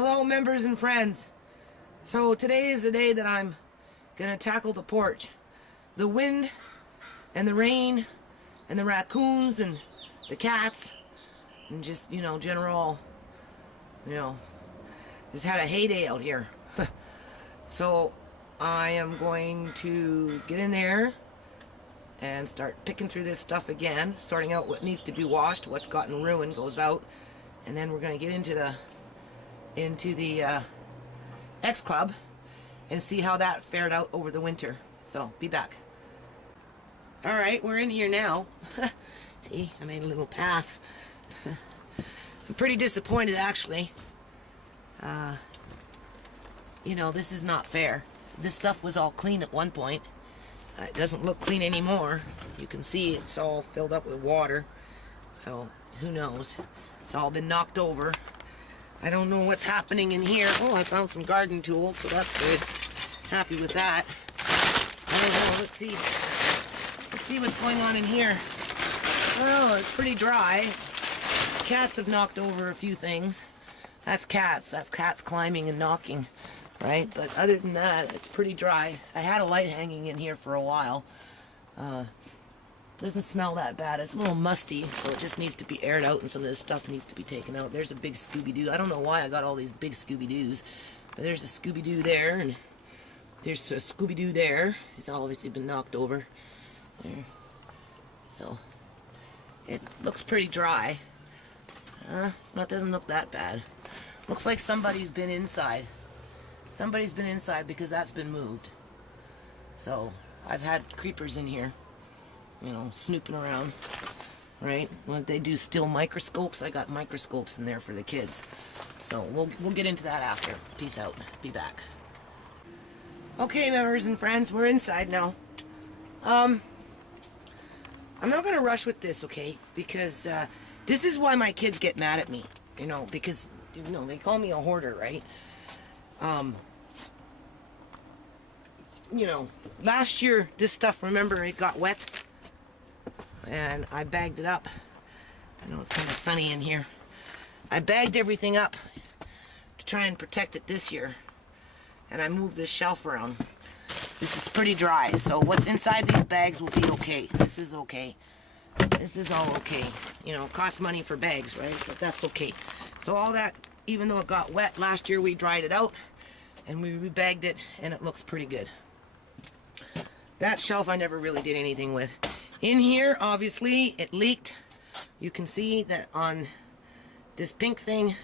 Hello members and friends. So today is the day that I'm gonna tackle the porch. The wind and the rain and the raccoons and the cats and just, general, has had a heyday out here. So I am going to get in there and start picking through this stuff again, sorting out what needs to be washed, what's gotten ruined goes out, and then we're gonna get into the X Club and see how that fared out over the winter. So be back. Alright, we're in here now. See, I made a little path. I'm pretty disappointed actually. This is not fair. This stuff was all clean at one point. It doesn't look clean anymore. You can see it's all filled up with water. So who knows? It's all been knocked over. I don't know what's happening in here. Oh, I found some garden tools, so that's good. Happy with that. I don't know. Let's see. Let's see what's going on in here. Oh, it's pretty dry. Cats have knocked over a few things. That's cats. That's cats climbing and knocking, right? But other than that, it's pretty dry. I had a light hanging in here for a while. Doesn't smell that bad. It's a little musty, so it just needs to be aired out and some of this stuff needs to be taken out. There's a big Scooby-Doo. I don't know why I got all these big Scooby-Doos, but there's a Scooby-Doo there, and there's a Scooby-Doo there. It's obviously been knocked over. There. So, it looks pretty dry. Doesn't look that bad. Looks like somebody's been inside. Somebody's been inside because that's been moved. So, I've had creepers in here. Snooping around, right? When they do still microscopes, I got microscopes in there for the kids. So we'll get into that after. Peace out. Be back. Okay, members and friends, we're inside now. I'm not gonna rush with this, okay? Because this is why my kids get mad at me. Because they call me a hoarder, right? Last year this stuff, remember, it got wet. And I bagged it up. I know it's kind of sunny in here. I bagged everything up to try and protect it this year. And I moved this shelf around. This is pretty dry, so what's inside these bags will be okay. This is okay. This is all okay. It costs money for bags, right? But that's okay. So all that, even though it got wet, last year we dried it out and we rebagged it and it looks pretty good. That shelf I never really did anything with. In here, obviously, it leaked. You can see that on this pink thing,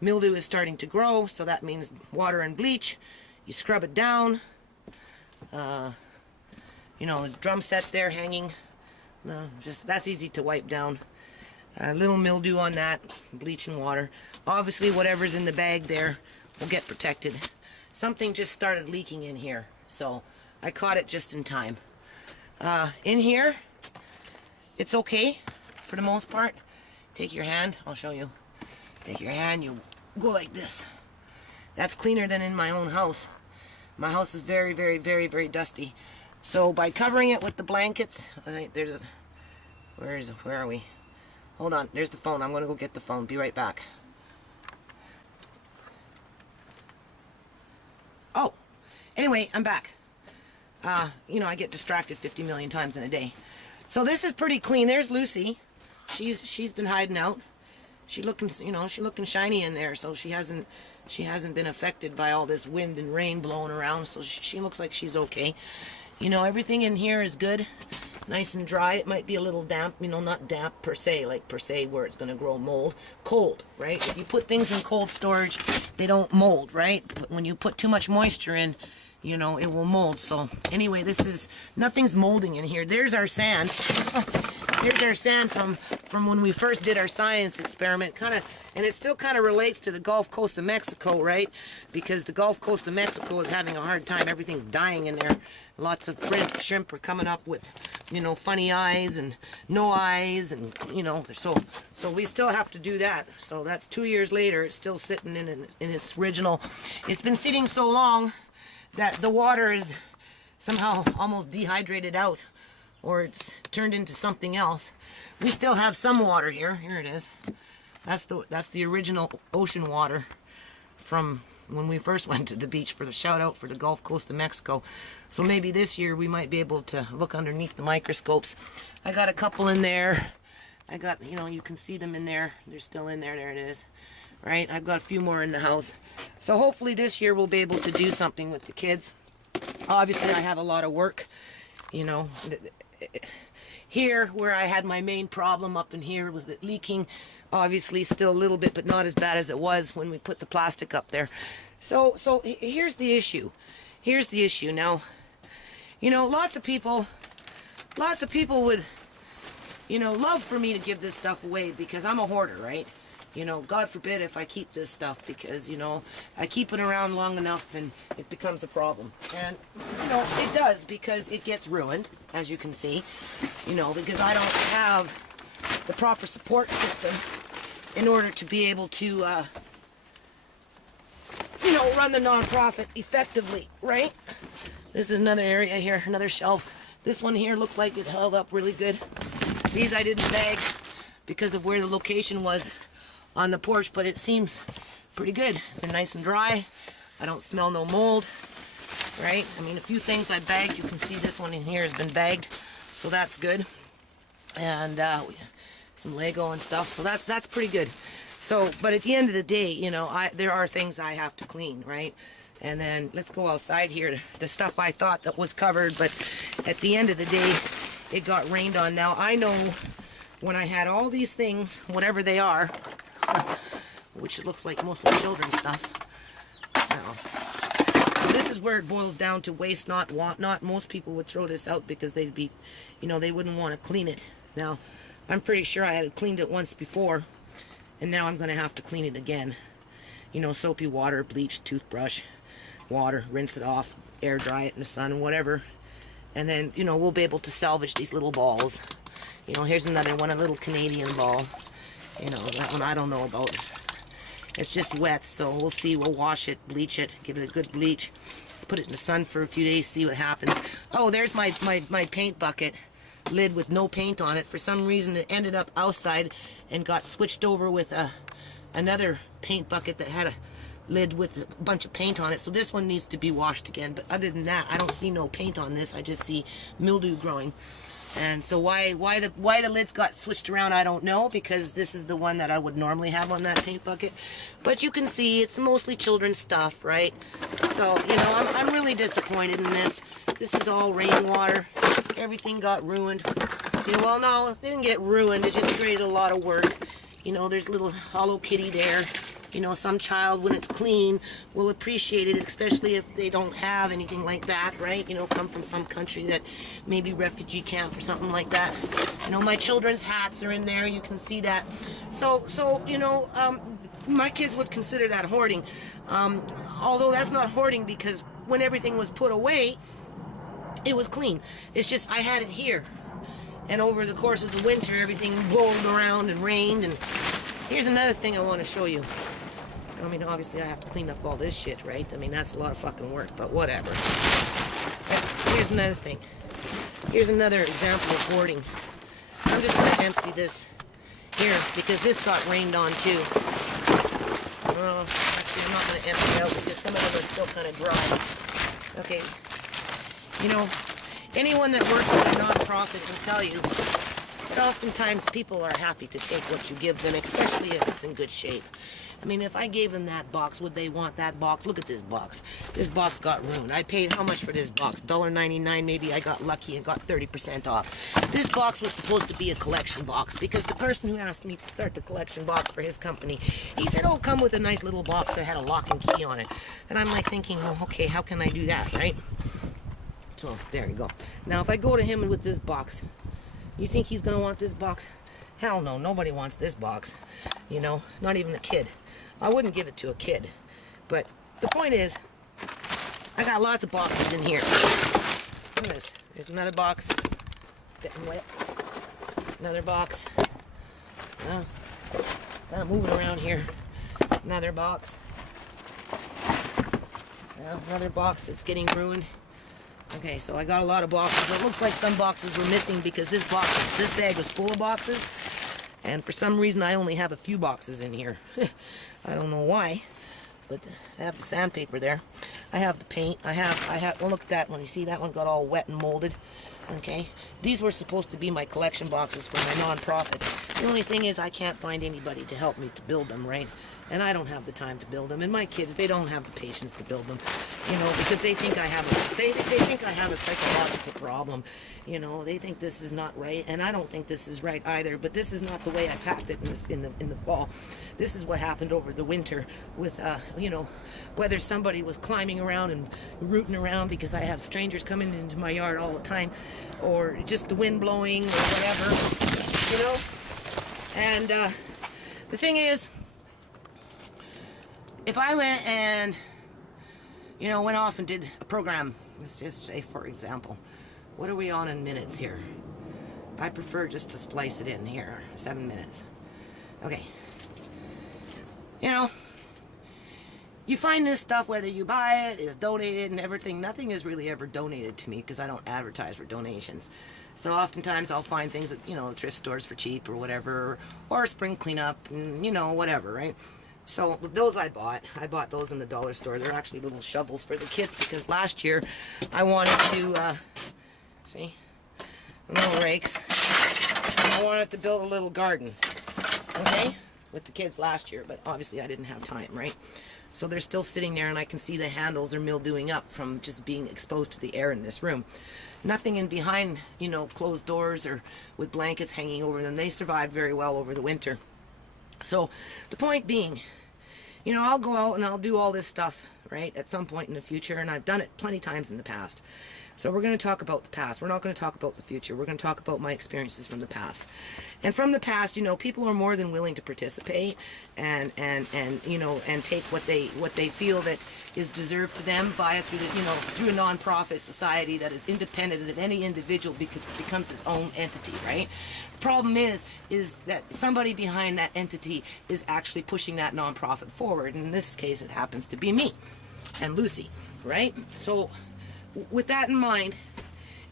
mildew is starting to grow, so that means water and bleach. You scrub it down. The drum set there hanging. That's easy to wipe down. A little mildew on that, bleach and water. Obviously, whatever's in the bag there will get protected. Something just started leaking in here, so I caught it just in time. In here, it's okay for the most part. Take your hand, I'll show you. Take your hand, you go like this. That's cleaner than in my own house. My house is very, very, very, very dusty. So by covering it with the blankets, I think there's a, where are we? Hold on, there's the phone. I'm gonna go get the phone. Be right back. Oh, anyway, I'm back. I get distracted 50 million times in a day. So this is pretty clean. There's Lucy. She's been hiding out. She looking shiny in there, so she hasn't been affected by all this wind and rain blowing around, so she looks like she's okay. Everything in here is good. Nice and dry. It might be a little damp, not damp per se, where it's going to grow mold. Cold, right? If you put things in cold storage, they don't mold, right? But when you put too much moisture in, it will mold. So anyway, nothing's molding in here. There's our sand. Here's our sand from when we first did our science experiment, and it still kind of relates to the Gulf Coast of Mexico, right? Because the Gulf Coast of Mexico is having a hard time. Everything's dying in there. Lots of shrimp are coming up with, funny eyes and no eyes, and so we still have to do that. So that's 2 years later. It's still sitting in its original. It's been sitting so long that the water is somehow almost dehydrated out, or it's turned into something else. We still have some water here. Here it is. That's the original ocean water, from when we first went to the beach for the shout out for the Gulf Coast of Mexico. So maybe this year we might be able to look underneath the microscopes. I got a couple in there. I got, you know, you can see them in there. They're still in there. There it is. Right? I've got a few more in the house. So hopefully this year we'll be able to do something with the kids. Obviously I have a lot of work, you know. Here where I had my main problem up in here with it leaking, obviously still a little bit, but not as bad as it was when we put the plastic up there. So here's the issue. Here's the issue. Now, you know, lots of people would, you know, love for me to give this stuff away because I'm a hoarder, right? You know, God forbid if I keep this stuff because, you know, I keep it around long enough and it becomes a problem. And, you know, it does because it gets ruined, as you can see, you know, because I don't have the proper support system in order to be able to, you know, run the nonprofit effectively, right? This is another area here, another shelf. This one here looked like it held up really good. These I didn't bag because of where the location was on the porch, but it seems pretty good. They're nice and dry. I don't smell no mold, right? I mean, a few things I bagged. You can see this one in here has been bagged, so that's good. And some Lego and stuff, so that's pretty good. So, but at the end of the day, you know, there are things I have to clean, right? And then let's go outside here. The stuff I thought that was covered, but at the end of the day, it got rained on. Now, I know when I had all these things, whatever they are, which it looks like mostly children's stuff. Now, this is where it boils down to waste not, want not. Most people would throw this out because they'd be, you know, they wouldn't want to clean it. Now, I'm pretty sure I had cleaned it once before, and now I'm going to have to clean it again. You know, soapy water, bleach, toothbrush, water, rinse it off, air dry it in the sun, whatever. And then, you know, we'll be able to salvage these little balls. You know, here's another one, a little Canadian ball. You know, that one I don't know about. It's just wet, so we'll see. We'll wash it, bleach it, give it a good bleach. Put it in the sun for a few days, see what happens. Oh, there's my paint bucket lid with no paint on it. For some reason, it ended up outside and got switched over with another paint bucket that had a lid with a bunch of paint on it. So this one needs to be washed again. But other than that, I don't see no paint on this. I just see mildew growing. And so why the lids got switched around, I don't know, because this is the one that I would normally have on that paint bucket. But you can see it's mostly children's stuff, right? So, you know, I'm really disappointed in this. This is all rainwater. Everything got ruined. You know, well, no, it didn't get ruined. It just created a lot of work. You know, there's a little Hello Kitty there. You know, some child, when it's clean, will appreciate it, especially if they don't have anything like that, right? You know, come from some country that maybe refugee camp or something like that. You know, my children's hats are in there. You can see that. So you know, my kids would consider that hoarding. Although that's not hoarding because when everything was put away, it was clean. It's just I had it here. And over the course of the winter, everything rolled around and rained. And here's another thing I want to show you. I mean, obviously I have to clean up all this shit, right? I mean, that's a lot of fucking work, but whatever. Here's another thing. Here's another example of hoarding. I'm just going to empty this here because this got rained on too. Oh, actually, I'm not going to empty it out because some of them are still kind of dry. Okay. You know, anyone that works at a nonprofit can tell you that oftentimes people are happy to take what you give them, especially if it's in good shape. I mean, if I gave them that box, would they want that box? Look at this box. This box got ruined. I paid how much for this box? $1.99. Maybe I got lucky and got 30% off. This box was supposed to be a collection box because the person who asked me to start the collection box for his company, he said, oh, come with a nice little box that had a lock and key on it. And I'm like thinking, oh, okay, how can I do that, right? So, there you go. Now, if I go to him with this box, you think he's going to want this box? Hell no, nobody wants this box. You know, not even a kid. I wouldn't give it to a kid. But the point is, I got lots of boxes in here. Look at this. There's another box. Getting wet. Another box. Kind of moving around here. Another box. Another box that's getting ruined. Okay, so I got a lot of boxes. It looks like some boxes were missing because this bag was full of boxes. And for some reason, I only have a few boxes in here. I don't know why. but I have the sandpaper there. I have the paint. I have, well, look at that one. You see that one got all wet and molded? Okay, these were supposed to be my collection boxes for my non-profit. The only thing is I can't find anybody to help me to build them, right? And I don't have the time to build them. And my kids, they don't have the patience to build them, you know, because they think I have they think I have a psychological problem. You know, they think this is not right, and I don't think this is right either. But this is not the way I packed it in the fall. This is what happened over the winter with, you know, whether somebody was climbing around and rooting around because I have strangers coming into my yard all the time, or just the wind blowing or whatever, you know. And the thing is, if I went and, you know, went off and did a program, let's just say, for example, what are we on in minutes here? I prefer just to splice it in here, 7 minutes. Okay. You know, you find this stuff, whether you buy it, is donated and everything. Nothing is really ever donated to me because I don't advertise for donations. So oftentimes I'll find things at, you know, thrift stores for cheap or whatever, or spring cleanup and, you know, whatever, right? So those I bought those in the dollar store. They're actually little shovels for the kids because last year I wanted to, see, little rakes. I wanted to build a little garden, okay, with the kids last year, but obviously I didn't have time, right? So they're still sitting there, and I can see the handles are mildewing up from just being exposed to the air in this room. Nothing in behind, you know, closed doors or with blankets hanging over them. They survived very well over the winter. So the point being, you know, I'll go out and I'll do all this stuff, right, at some point in the future, and I've done it plenty times in the past. So we're going to talk about the past. We're not going to talk about the future. We're going to talk about my experiences from the past. And from the past, you know, people are more than willing to participate and you know, and take what they feel that is deserved to them via through the, you know, through a non-profit society that is independent of any individual because it becomes its own entity, right? The problem is that somebody behind that entity is actually pushing that non-profit forward. In this case, it happens to be me and Lucy, right? So with that in mind,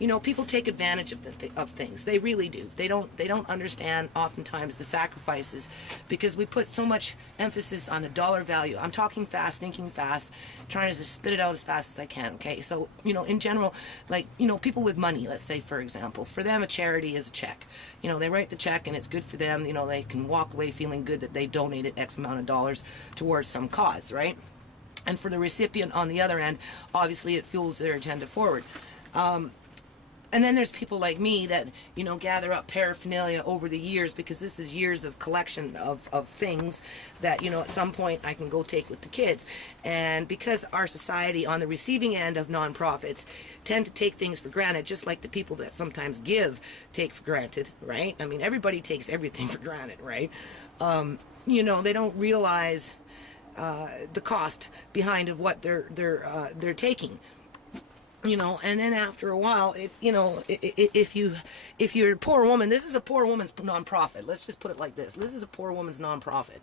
you know, people take advantage of things. They really do. They don't understand oftentimes the sacrifices because we put so much emphasis on the dollar value. I'm talking fast, thinking fast, trying to just spit it out as fast as I can, okay? So, you know, in general, like, you know, people with money, let's say, for example, for them a charity is a check. You know, they write the check and it's good for them. You know, they can walk away feeling good that they donated X amount of dollars towards some cause, right? And for the recipient on the other end, obviously it fuels their agenda forward. And then there's people like me that, you know, gather up paraphernalia over the years because this is years of collection of things that, you know, at some point I can go take with the kids. And because our society on the receiving end of nonprofits tend to take things for granted, just like the people that sometimes give take for granted, right? I mean, everybody takes everything for granted, right? You know, they don't realize the cost behind of what they're taking, you know. And then after a while, if you're a poor woman, this is a poor woman's nonprofit. Let's just put it like this: this is a poor woman's nonprofit.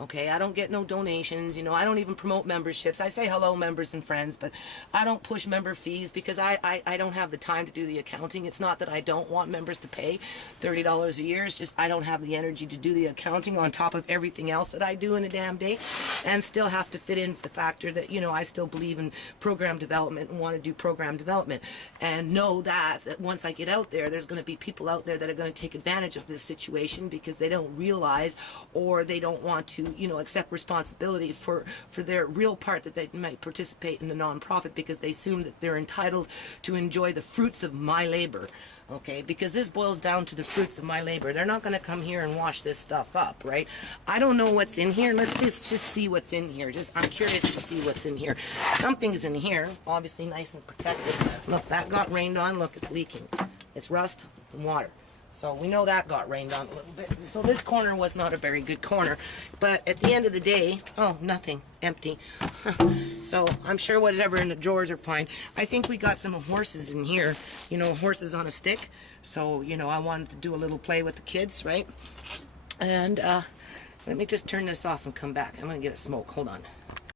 Okay, I don't get no donations, you know, I don't even promote memberships. I say hello, members and friends, but I don't push member fees because I don't have the time to do the accounting. It's not that I don't want members to pay $30 a year. It's just I don't have the energy to do the accounting on top of everything else that I do in a damn day, and still have to fit in the factor that, you know, I still believe in program development and want to do program development, and know that once I get out there, there's going to be people out there that are going to take advantage of this situation because they don't realize, or they don't want to, you know, accept responsibility for their real part that they might participate in the nonprofit because they assume that they're entitled to enjoy the fruits of my labor. Okay, because this boils down to the fruits of my labor. They're not going to come here and wash this stuff up, right? I don't know what's in here. Let's just see what's in here. I'm curious to see what's in here. Something's in here, obviously nice and protected. Look, that got rained on. Look, it's leaking. It's rust and water. So we know that got rained on a little bit. So this corner was not a very good corner. But at the end of the day, oh, nothing. Empty. So I'm sure whatever in the drawers are fine. I think we got some horses in here. You know, horses on a stick. So, you know, I wanted to do a little play with the kids, right? And let me just turn this off and come back. I'm going to get a smoke. Hold on.